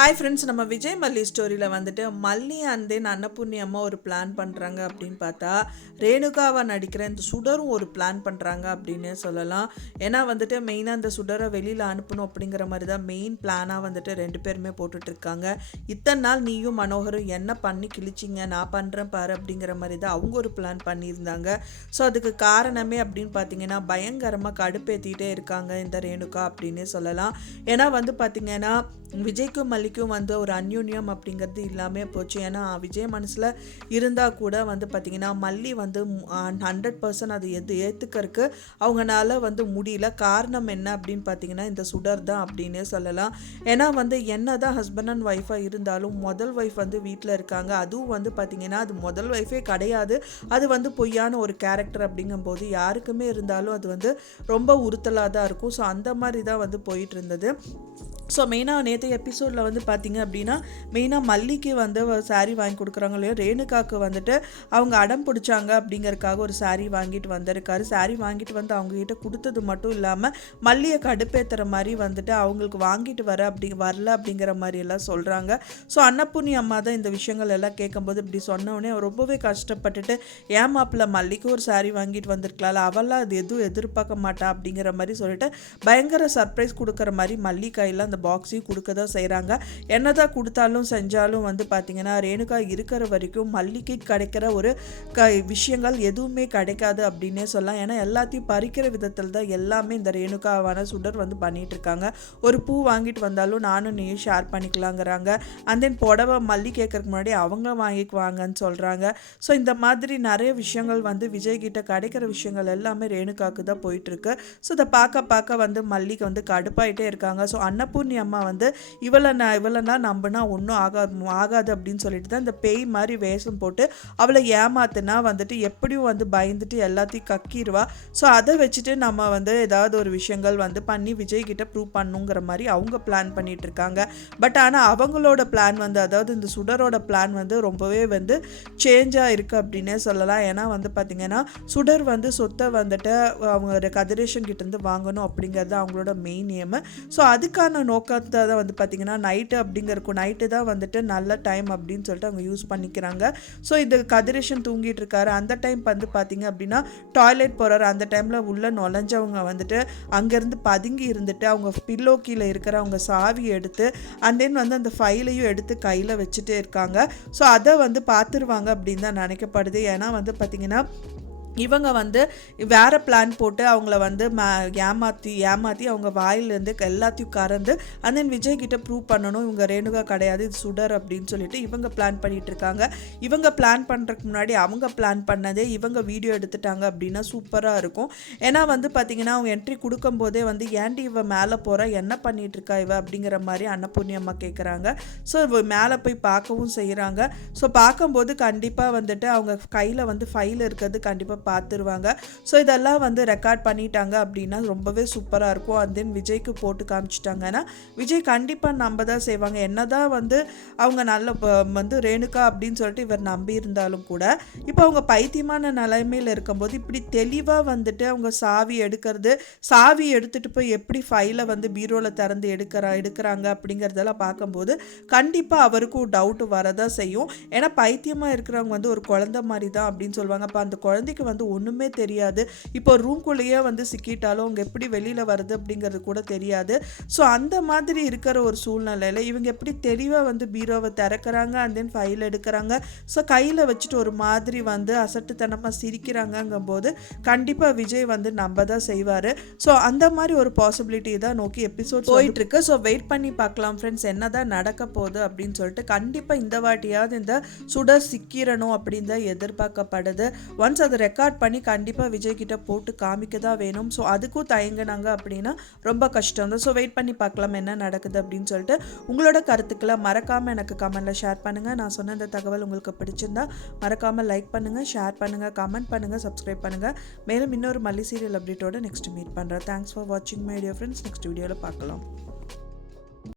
Hi friends, நம்ம விஜய் மல்லி ஸ்டோரியில் வந்துட்டு மல்லி அண்ட் தென் அன்னபூர்ணி அம்மா ஒரு பிளான் பண்ணுறாங்க அப்படின்னு பார்த்தா, ரேணுகாவை நடிக்கிற இந்த சுடரும் ஒரு பிளான் பண்ணுறாங்க அப்படின்னு சொல்லலாம். ஏன்னா வந்துட்டு மெயினாக இந்த சுடரை வெளியில் அனுப்பணும் அப்படிங்கிற மாதிரி தான் மெயின் பிளானாக வந்துட்டு ரெண்டு பேருமே போட்டுட்ருக்காங்க. இத்தனை நாள் நீயும் மனோகரும் என்ன பண்ணி கிழிச்சிங்க, நான் பண்ணுறேன் பாரு அப்படிங்கிற மாதிரி தான் அவங்க ஒரு பிளான் பண்ணியிருந்தாங்க. ஸோ அதுக்கு காரணமே அப்படின்னு பார்த்தீங்கன்னா, பயங்கரமாக கடுப்பேற்றிக்கிட்டே இருக்காங்க இந்த ரேணுகா அப்படின்னே சொல்லலாம். ஏன்னா வந்து பார்த்திங்கன்னா விஜய்க்கும் மல்லிக்கும் வந்து ஒரு அந்யோன்யம் அப்படிங்கிறது இல்லாமல் போச்சு. ஏன்னா விஜய் மனசில் இருந்தால் கூட வந்து பார்த்திங்கன்னா மல்லி வந்து 100% அது ஏற்றுக்கறக்கு அவங்களால வந்து முடியல. காரணம் என்ன அப்படின்னு பார்த்தீங்கன்னா இந்த சுடர் தான் அப்படின்னே சொல்லலாம். ஏன்னா வந்து என்ன தான் ஹஸ்பண்ட் அண்ட் ஒய்ஃபாக இருந்தாலும் முதல் ஒய்ஃப் வந்து வீட்டில் இருக்காங்க. அதுவும் வந்து பார்த்திங்கன்னா அது முதல் ஒய்ஃபே கிடையாது, அது வந்து பொய்யான ஒரு கேரக்டர். அப்படிங்கும்போது யாருக்குமே இருந்தாலும் அது வந்து ரொம்ப உறுத்தலாக தான் இருக்கும். ஸோ அந்த மாதிரி தான் வந்து போயிட்டு இருந்தது. ஸோ மெயினாக நேற்று எபிசோடில் வந்து பார்த்திங்க அப்படின்னா மெயினாக மல்லிக்கு வந்து சாரீ வாங்கி கொடுக்குறாங்க இல்லையா, ரேணுகாவுக்கு வந்துட்டு அவங்க அடம் பிடிச்சாங்க அப்படிங்கிறதுக்காக ஒரு சாரீ வாங்கிட்டு வந்திருக்காரு. சாரீ வாங்கிட்டு வந்து அவங்ககிட்ட கொடுத்தது மட்டும் இல்லாமல் மல்லியை கடுப்பேற்றுற மாதிரி வந்துட்டு அவங்களுக்கு வாங்கிட்டு வரல அப்படிங்கிற மாதிரி எல்லாம் சொல்கிறாங்க. ஸோ அன்னபூர்ணி அம்மா தான் இந்த விஷயங்கள் எல்லாம் கேட்கும்போது இப்படி சொன்னோடனே ரொம்பவே கஷ்டப்பட்டுட்டு, ஏன் மாப்பிள்ள மல்லிக்கு ஒரு சாரீ வாங்கிட்டு வந்திருக்கலாம்ல, அவெல்லாம் அது எதுவும் எதிர்பார்க்க மாட்டா அப்படிங்கிற மாதிரி சொல்லிட்டு பயங்கர சர்ப்ரைஸ் கொடுக்குற மாதிரி மல்லி கையில் அந்த பாக்ஸையும் கொடுக்க தான் செய்கிறாங்க. என்னதான் கொடுத்தாலும் செஞ்சாலும் வந்து பார்த்திங்கன்னா ரேணுகா இருக்கிற வரைக்கும் மல்லிக்கு கிடைக்கிற ஒரு விஷயங்கள் எதுவுமே கிடைக்காது அப்படின்னே சொல்லலாம். ஏன்னா எல்லாத்தையும் பறிக்கிற விதத்தில் தான் எல்லாமே இந்த ரேணுகாவான சுடர் வந்து பண்ணிகிட்டு இருக்காங்க. ஒரு பூ வாங்கிட்டு வந்தாலும் நானும் நீயும் ஷேர் பண்ணிக்கலாங்கிறாங்க. அண்ட் தென் புடவை மல்லி கேட்கறதுக்கு முன்னாடி அவங்க வாங்கிக்குவாங்கன்னு சொல்கிறாங்க. ஸோ இந்த மாதிரி நிறைய விஷயங்கள் வந்து விஜய் கிட்ட கிடைக்கிற விஷயங்கள் எல்லாமே ரேணுகாவுக்கு தான் போயிட்டுருக்கு. ஸோ இதை பார்க்க வந்து மல்லிக்கு வந்து கடுப்பாயிட்டே இருக்காங்க. ஸோ அன்னபூர்ணி அம்மா வந்து இவளை நம்பினா ஒன்றும் ஆகாது அப்படின்னு சொல்லிட்டு தான் இந்த பேய் மாதிரி வேஷம் போட்டு அவளை ஏமாத்துனா வந்துட்டு எப்படியும் வந்து பயந்துட்டு எல்லாத்தையும் கக்கிடுவா. ஸோ அதை வச்சுட்டு நம்ம வந்து ஏதாவது ஒரு விஷயங்கள் வந்து பண்ணி விஜய் கிட்ட ப்ரூவ் பண்ணுங்கிற மாதிரி அவங்க பிளான் பண்ணிட்டு இருக்காங்க. பட் ஆனால் அவங்களோட பிளான் வந்து, அதாவது இந்த சுடரோட பிளான் வந்து ரொம்பவே வந்து சேஞ்சாக இருக்குது அப்படின்னே சொல்லலாம். ஏன்னா வந்து பார்த்திங்கன்னா சுடர் வந்து சொத்தை வந்துட்டு அவங்க கதிரேஷன் கிட்டேருந்து வாங்கணும் அப்படிங்கிறது அவங்களோட மெயின் ஏம். ஸோ அதுக்கான நோக்கத்தை தான் வந்து பார்த்திங்கன்னா நைட்டு தான் வந்துட்டு நல்ல டைம் அப்படின்னு சொல்லிட்டு அவங்க யூஸ் பண்ணிக்கிறாங்க. ஸோ இது கதிரேஷன் தூங்கிட்டு இருக்காரு. அந்த டைம் வந்து பார்த்திங்க அப்படின்னா டாய்லெட் போகிறாரு. அந்த டைமில் உள்ள நுழைஞ்சவங்க வந்துட்டு அங்கேருந்து பதுங்கி இருந்துட்டு அவங்க பில்லோ கீழே இருக்கிற அவங்க சாவி எடுத்து அண்ட் தென் வந்து அந்த ஃபைலையும் எடுத்து கையில் வச்சுட்டே இருக்காங்க. ஸோ அதை வந்து பார்த்துருவாங்க அப்படின்னு தான் நினைக்கப்படுது. ஏன்னா வந்து பார்த்திங்கன்னா இவங்க வந்து வேறு பிளான் போட்டு அவங்கள வந்து ஏமாற்றி அவங்க வாயிலேருந்து எல்லாத்தையும் கறந்து அண்ட் தென் விஜய் கிட்ட ப்ரூவ் பண்ணணும் இவங்க ரேணுகா கிடையாது, இது சுடர் அப்படின்னு சொல்லிட்டு இவங்க பிளான் பண்ணிகிட்டு இருக்காங்க. இவங்க பிளான் பண்ணுறதுக்கு முன்னாடி அவங்க பிளான் பண்ணதே இவங்க வீடியோ எடுத்துட்டாங்க அப்படின்னா சூப்பராக இருக்கும். ஏன்னா வந்து பார்த்திங்கன்னா அவங்க என்ட்ரி கொடுக்கும்போதே வந்து ஏன்டி இவ மேலே போகிற, என்ன பண்ணிகிட்டு இருக்கா இவ அப்படிங்கிற மாதிரி அன்னபூர்ணி அம்மா கேட்குறாங்க. ஸோ மேலே போய் பார்க்கவும் செய்கிறாங்க. ஸோ பார்க்கும்போது கண்டிப்பாக வந்துட்டு அவங்க கையில் வந்து ஃபைல் இருக்கிறது கண்டிப்பாக பார்த்துருவாங்க. ஸோ இதெல்லாம் வந்து ரெக்கார்ட் பண்ணிட்டாங்க அப்படின்னா ரொம்பவே சூப்பராக இருக்கும். அண்ட் தென் விஜய்க்கு போட்டு காமிச்சிட்டாங்கன்னா விஜய் கண்டிப்பாக நம்ப தான் செய்வாங்க. என்ன தான் வந்து அவங்க நல்ல வந்து ரேணுகா அப்படின்னு சொல்லிட்டு இவர் நம்பி இருந்தாலும் கூட இப்போ அவங்க பைத்தியமான நிலைமையில் இருக்கும்போது இப்படி தெளிவாக வந்துட்டு அவங்க சாவி எடுத்துகிட்டு போய் எப்படி ஃபைலை வந்து பீரோவில் திறந்து எடுக்கிறாங்க அப்படிங்கிறதெல்லாம் பார்க்கும்போது கண்டிப்பாக அவருக்கும் டவுட் வரதான் செய்யும். ஏன்னா பைத்தியமாக இருக்கிறவங்க வந்து ஒரு குழந்தை மாதிரி தான் அப்படின்னு சொல்லுவாங்க. அப்போ அந்த குழந்தைக்கு வந்து ஒன்றுமே தெரியாது. இப்போ ரூம்குள்ளேயே வந்து சிக்கிட்டாலும் அவங்க எப்படி வெளியில் வருது அப்படிங்கிறது கூட தெரியாது. ஸோ அந்த மாதிரி இருக்கிற ஒரு சூழ்நிலையில் இவங்க எப்படி தெளிவாக வந்து பீரோவை திறக்கிறாங்க அண்ட் தென் ஃபைல் எடுக்கிறாங்க. ஸோ கையில் வச்சுட்டு ஒரு மாதிரி வந்து அசட்டுத்தனமாக சிரிக்கிறாங்கங்கும் போது கண்டிப்பாக விஜய் வந்து நம்ப தான் செய்வார். ஸோ அந்த மாதிரி ஒரு பாசிபிலிட்டி தான் நோக்கி எபிசோட் போயிட்டுருக்கு. ஸோ வெயிட் பண்ணி பார்க்கலாம் ஃப்ரெண்ட்ஸ், என்ன தான் நடக்க போகுது அப்படின்னு சொல்லிட்டு. கண்டிப்பாக இந்த வாட்டியாவது இந்த சுடர் சிக்கிரணும் அப்படின்னு தான் எதிர்பார்க்கப்படுது. ஒன்ஸ் அது ரெக்கார்ட் பண்ணி கண்டிப்பாக விஜய் கிட்ட போட்டு காமிக்க தான் வேணும். ஸோ அதுக்கும் தயங்கினாங்க அப்படின்னா ரொம்ப கஷ்டம் தான். ஸோ வெயிட் பண்ணி பார்க்கலாம் என்ன நடக்குது அப்படின்னு சொல்லிட்டு. உங்களோட கருத்துக்களை மறக்காமல் எனக்கு கமெண்ட்டில் ஷேர் பண்ணுங்கள். நான் சொன்ன இந்த தகவல் உங்களுக்கு பிடிச்சிருந்தா மறக்காமல் லைக் பண்ணுங்கள், ஷேர் பண்ணுங்கள், கமெண்ட் பண்ணுங்கள், சப்ஸ்கிரைப் பண்ணுங்கள். மேலும் இன்னொரு மல்லி சீரியல் அப்டேட்டோட நெக்ஸ்ட் மீட் பண்ணுறேன். தேங்க்ஸ் ஃபார் வாட்சிங் மை டியர் ஃப்ரெண்ட்ஸ். நெக்ஸ்ட் வீடியோவில் பார்க்கலாம்.